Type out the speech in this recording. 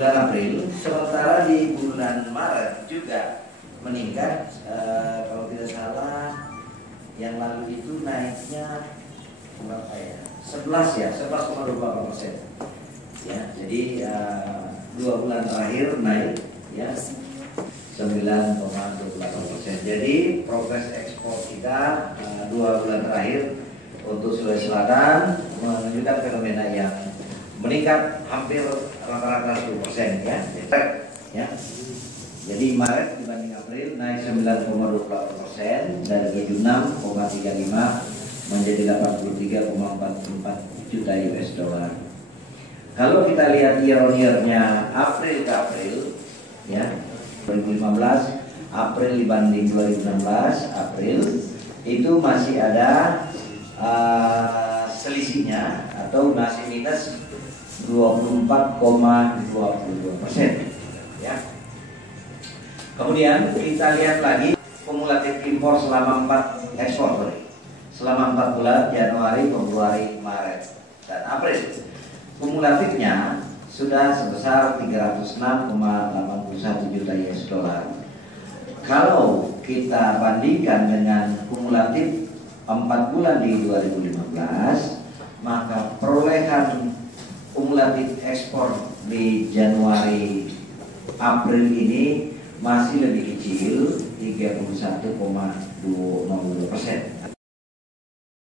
bulan April, sementara di bulan Maret juga meningkat. Kalau tidak salah yang lalu itu naiknya berapa ya? 11,28%. Ya, jadi 2 bulan terakhir naik ya 9,28%. Jadi progres ekspor kita 2 bulan terakhir untuk Sulawesi Selatan menunjukkan fenomena yang meningkat hampir rata-rata 10% ya. Jadi Maret dibanding April naik 9,28% dari 76,35 menjadi 83,44 juta US dollar. Kalau kita lihat year on year-nya April ke April ya, 2015 April dibanding 2016 April itu masih ada selisihnya atau masih minus 24,22% ya. Kemudian kita lihat lagi kumulatif impor selama 4 bulan Januari, Februari, Maret dan April. Kumulatifnya sudah sebesar 306,81 juta US dollar. Kalau kita bandingkan dengan kumulatif 4 bulan di 2015, maka perolehan kumulatif ekspor di Januari April ini masih lebih kecil, 31,22%.